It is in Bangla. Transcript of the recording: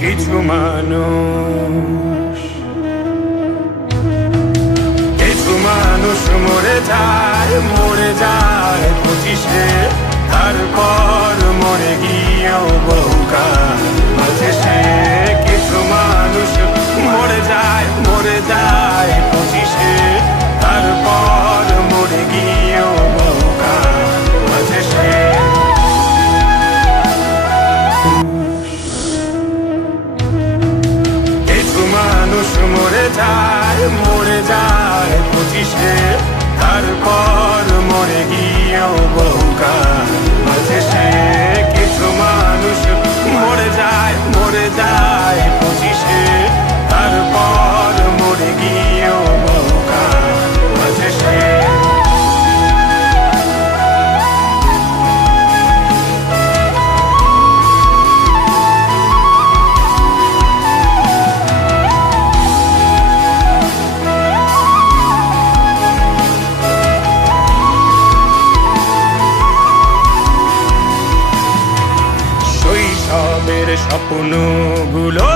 কিছু মানুষ, কিছু মানুষ মরে যায়, মরে যায় 25-এ, তারপর মরে গিয়েও বহুকাল বাঁচে সে। কিছু মানুষ মরে যায়, মরে যায় 25-এ, তারপর মরে গিয়েও বহুকাল বাঁচে সে। কিছু মানুষ মরে যায়, মরে যায় 25-এ, তারপর মরে গিয়েও বহুকাল বাঁচে সে। কিছু মানুষ মরে যায়, মরে যায় 25-এ, তারপর মরে গিয়েও বহুকাল বাঁচে সে। শৈশবের স্বপ্নগুলো